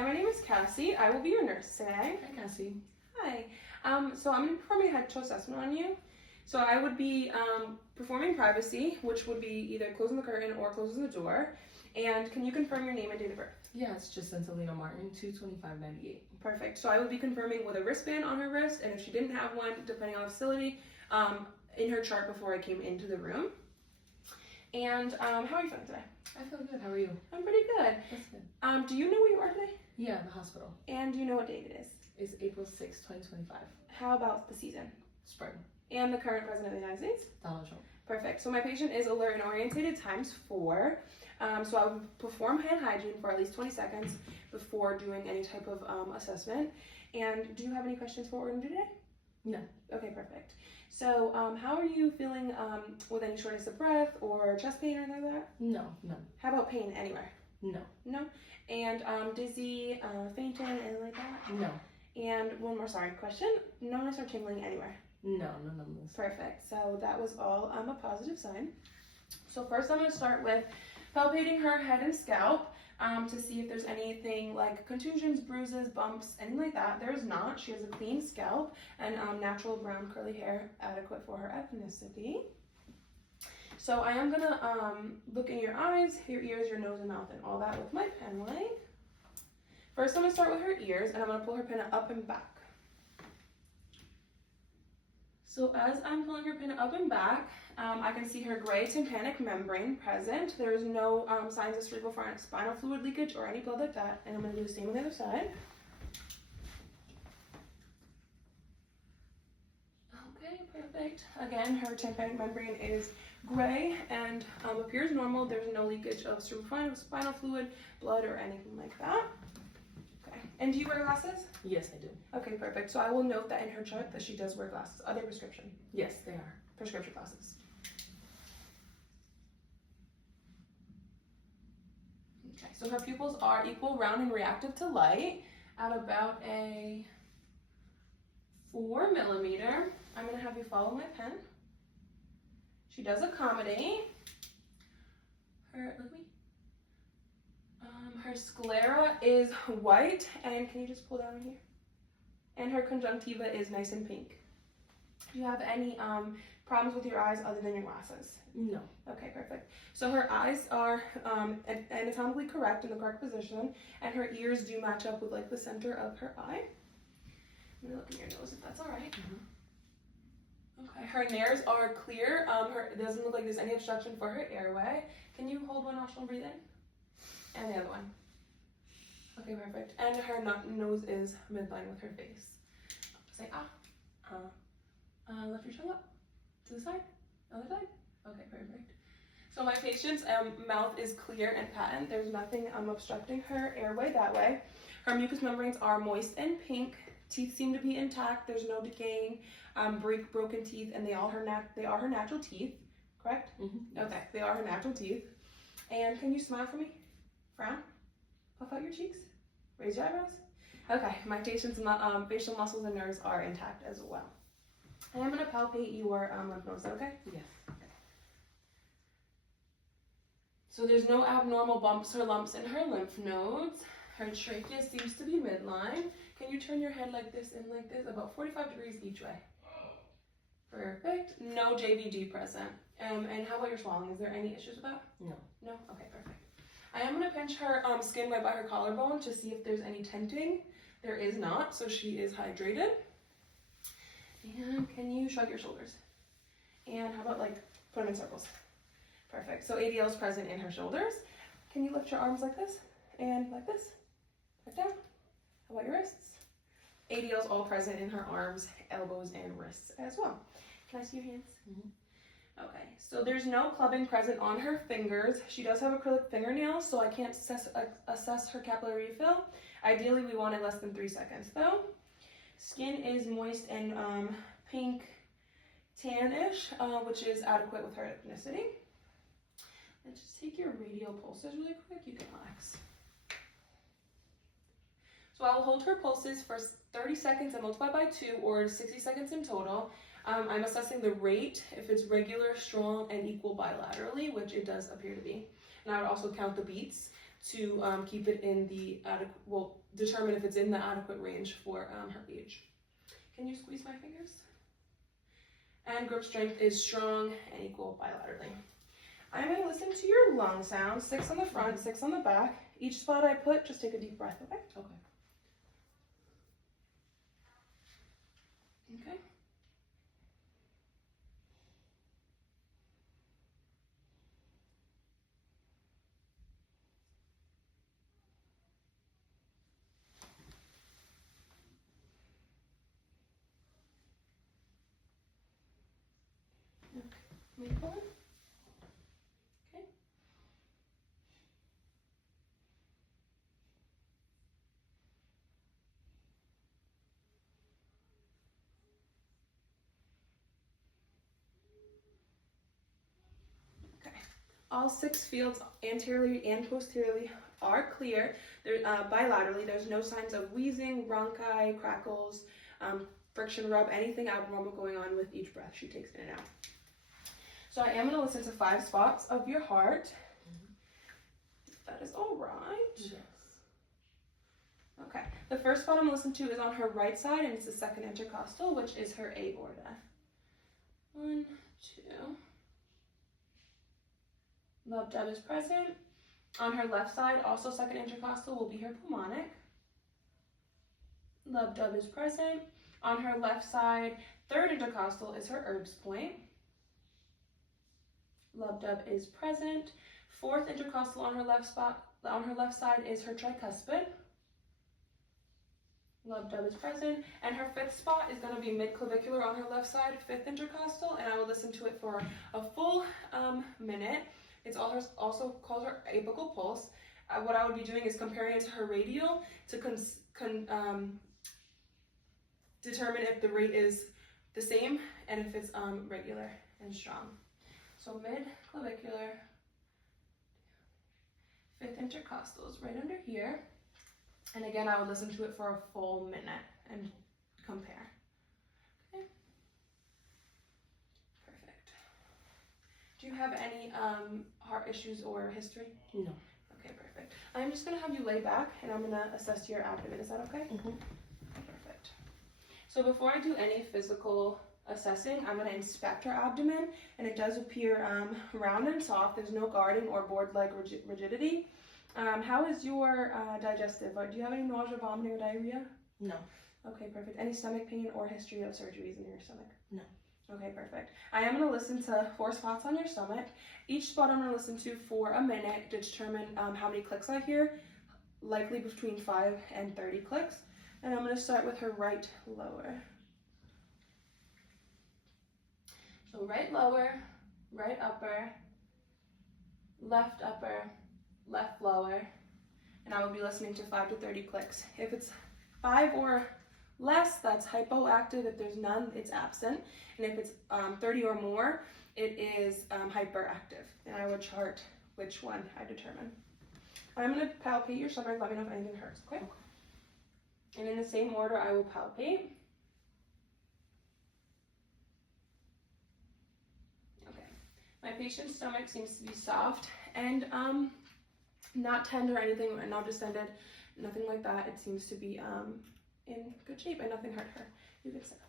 Hi, my name is Cassie. I will be your nurse today. Hi, Cassie. Hi. So I'm going to be performing a head to toe assessment on you. So I would be performing privacy, which would be either closing the curtain or closing the door. And can you confirm your name and date of birth? Yeah, it's Jacintalina Martin, 22598. Perfect. So I would be confirming with a wristband on her wrist, and if she didn't have one, depending on the facility, in her chart before I came into the room. And how are you feeling today? I feel good. How are you? I'm pretty good. That's good. Do you know where you are today? Yeah, the hospital. And do you know what date it is? It's April 6, 2025. How about the season? Spring. And the current president of the United States? Donald Trump. Perfect. So my patient is alert and orientated ×4. So I would perform hand hygiene for at least 20 seconds before doing any type of assessment. And do you have any questions for what we're going to do today? No. Okay, perfect. So how are you feeling with any shortness of breath or chest pain or anything like that? No, none. How about pain anywhere? No. No? And dizzy, fainting, anything like that? No. And one more question. Numbness or tingling anywhere? No, no numbness. Perfect. So that was all a positive sign. So first I'm going to start with palpating her head and scalp to see if there's anything like contusions, bruises, bumps, anything like that. There's not. She has a clean scalp and natural brown curly hair, adequate for her ethnicity. So I am going to look in your eyes, your ears, your nose and mouth and all that with my pen light. First I'm going to start with her ears and I'm going to pull her pin up and back. So as I'm pulling her pin up and back, I can see her gray tympanic membrane present. There is no signs of cerebral spinal fluid leakage or any blood like that. And I'm going to do the same on the other side. Okay, perfect. Again, her tympanic membrane is gray and appears normal. There's no leakage of cerebral spinal fluid, blood, or anything like that. Okay. And do you wear glasses? Yes, I do. Okay, perfect. So I will note that in her chart that she does wear glasses. Are they prescription? Yes, they are. Prescription glasses. Okay, so her pupils are equal, round, and reactive to light at about a 4 millimeter. I'm going to have you follow my pen. She does accommodate. Her sclera is white, and can you just pull down here? And her conjunctiva is nice and pink. Do you have any problems with your eyes other than your glasses? No. Okay, perfect. So her eyes are anatomically correct in the correct position, and her ears do match up with like the center of her eye. I'm gonna look in your nose if that's all right. Okay, her nares are clear. It doesn't look like there's any obstruction for her airway. Can you hold one nostril and breathe in? And the other one. Okay, perfect. And her nose is midline with her face. Say lift your tongue up to the side, other side. Okay, perfect. So my patient's mouth is clear and patent. There's nothing obstructing her airway that way. Her mucous membranes are moist and pink. Teeth seem to be intact. There's no decaying, broken teeth, and they are her natural teeth. Correct? Mm-hmm. Okay, they are her natural teeth. And can you smile for me? Frown. Puff out your cheeks. Raise your eyebrows. Okay, my patient's facial muscles and nerves are intact as well. I am going to palpate your lymph nodes, okay? Yes. So there's no abnormal bumps or lumps in her lymph nodes. Her trachea seems to be midline. Can you turn your head like this and like this, about 45 degrees each way? Perfect. No JVD present. And how about your swallowing? Is there any issues with that? No. No? Okay, perfect. I am going to pinch her skin right by her collarbone to see if there's any tenting. There is not, so she is hydrated. And can you shrug your shoulders? And how about like put them in circles? Perfect. So ADL is present in her shoulders. Can you lift your arms like this and like this? Back down. How about your wrists? ADL is all present in her arms, elbows, and wrists as well. Can I see your hands? Mm-hmm. Okay, so there's no clubbing present on her fingers. She does have acrylic fingernails, so I can't assess her capillary refill. Ideally, we want it less than 3 seconds though. Skin is moist and pink tannish, which is adequate with her ethnicity. And just take your radial pulses really quick. You can relax. So I will hold her pulses for 30 seconds and multiply by 2, or 60 seconds in total. I'm assessing the rate, if it's regular, strong, and equal bilaterally, which it does appear to be. And I would also count the beats. to keep it in the determine if it's in the adequate range for her age. Can you squeeze my fingers? And grip strength is strong and equal bilaterally. I'm going to listen to your lung sounds, 6 on the front, 6 on the back. Each spot I put, just take a deep breath, okay? Okay. Okay. Make one. Okay. Okay. All 6 fields, anteriorly and posteriorly, are clear. They're bilaterally. There's no signs of wheezing, bronchi, crackles, friction rub, anything abnormal going on with each breath she takes in and out. So I am going to listen to 5 spots of your heart. That is all right. Yes. Okay. The first spot I'm going to listen to is on her right side, and it's the second intercostal, which is her aorta. 1, 2. Lub dub is present. On her left side, also second intercostal, will be her pulmonic. Lub dub is present. On her left side, third intercostal is her Erb's point. Lub dub is present. Fourth intercostal on her left side is her tricuspid. Lub dub is present. And her fifth spot is going to be midclavicular on her left side, fifth intercostal, and I will listen to it for a full minute. It's also called her apical pulse. What I would be doing is comparing it to her radial to determine if the rate is the same and if it's regular and strong. So mid-clavicular, fifth intercostal is right under here. And again, I would listen to it for a full minute and compare. Okay. Perfect. Do you have any heart issues or history? No. Okay, perfect. I'm just going to have you lay back and I'm going to assess your abdomen. Is that okay? Mm-hmm. Perfect. So before I do any physical assessing, I'm going to inspect her abdomen, and it does appear round and soft. There's no guarding or board-like rigidity. How is your digestive? Do you have any nausea, vomiting, or diarrhea? No. Okay, perfect. Any stomach pain or history of surgeries in your stomach? No. Okay, perfect. I am going to listen to 4 spots on your stomach. Each spot I'm going to listen to for a minute to determine how many clicks I hear, likely between 5 and 30 clicks. And I'm going to start with her right lower. So right lower, right upper, left lower, and I will be listening to 5 to 30 clicks. If it's 5 or less, that's hypoactive. If there's none, it's absent. And if it's 30 or more, it is hyperactive. And I would chart which one I determine. I'm going to palpate your stomach. Let me know if anything hurts, okay? And in the same order, I will palpate. My patient's stomach seems to be soft and not tender or anything, not distended, nothing like that. It seems to be in good shape and nothing hurt her. You can sit up.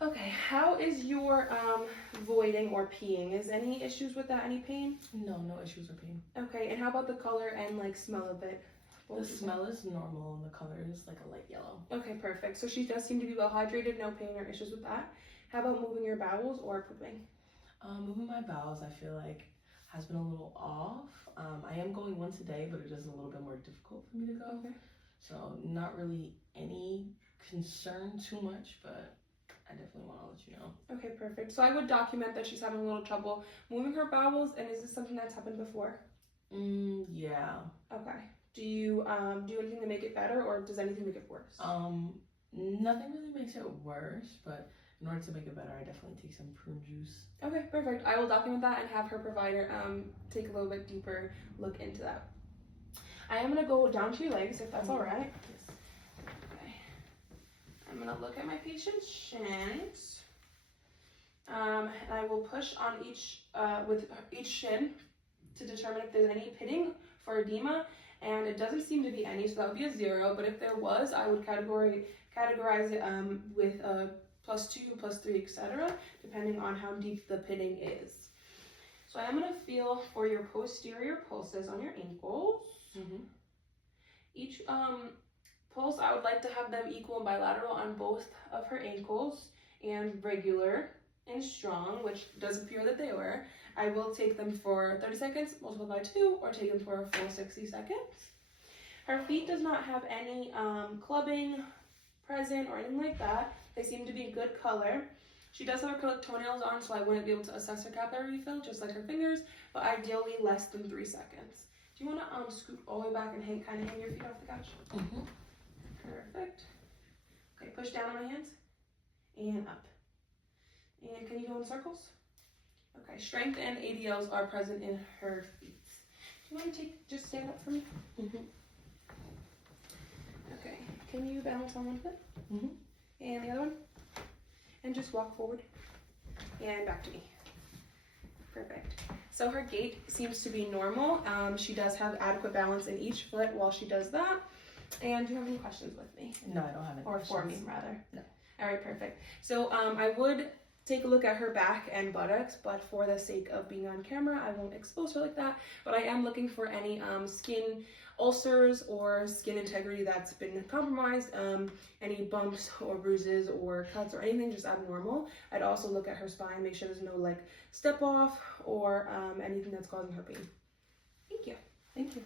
Okay, how is your voiding or peeing? Is any issues with that? Any pain? No, no issues or pain. Okay, and how about the color and like smell of it? The smell is normal and the color is like a light yellow. Okay, perfect. So she does seem to be well hydrated, no pain or issues with that. How about moving your bowels or pooping? Moving my bowels, I feel like, has been a little off. I am going once a day, but it is a little bit more difficult for me to go. Okay. So not really any concern too much, but I definitely want to let you know. Okay, perfect. So I would document that she's having a little trouble moving her bowels, and is this something that's happened before? Yeah. Okay. Do you do anything to make it better, or does anything make it worse? Nothing really makes it worse, but in order to make it better, I definitely take some prune juice. Okay, perfect. I will document that and have her provider take a little bit deeper look into that. I am going to go down to your legs, if that's all right. Yes. Okay. I'm going to look at my patient's shins. And I will push on with each shin to determine if there's any pitting for edema, and it doesn't seem to be any, so that would be a 0. But if there was, I would categorize it with a +2, +3, etc., depending on how deep the pitting is. So I'm going to feel for your posterior pulses on your ankles. Each pulse, I would like to have them equal and bilateral on both of her ankles, and regular and strong, which does appear that they were. I will take them for 30 seconds, multiply by 2, or take them for a full 60 seconds. Her feet does not have any clubbing present or anything like that. They seem to be good color. She does have acrylic toenails on, so I wouldn't be able to assess her capillary refill, just like her fingers, but ideally less than 3 seconds. Do you want to scoot all the way back and kind of hang your feet off the couch? Perfect. Okay, push down on my hands and up. And can you go in circles? Okay, strength and ADLs are present in her feet. Do you want to just stand up for me? Okay, can you balance on one foot? And the other one? And just walk forward and back to me. Perfect. So her gait seems to be normal. She does have adequate balance in each foot while she does that. And do you have any questions with me? No, I don't have any questions. Or for me, rather? No. All right, perfect. So I would take a look at her back and buttocks, but for the sake of being on camera, I won't expose her like that. But I am looking for any skin ulcers or skin integrity that's been compromised, any bumps or bruises or cuts or anything just abnormal. I'd also look at her spine, make sure there's no like step off or anything that's causing her pain. Thank you. Thank you.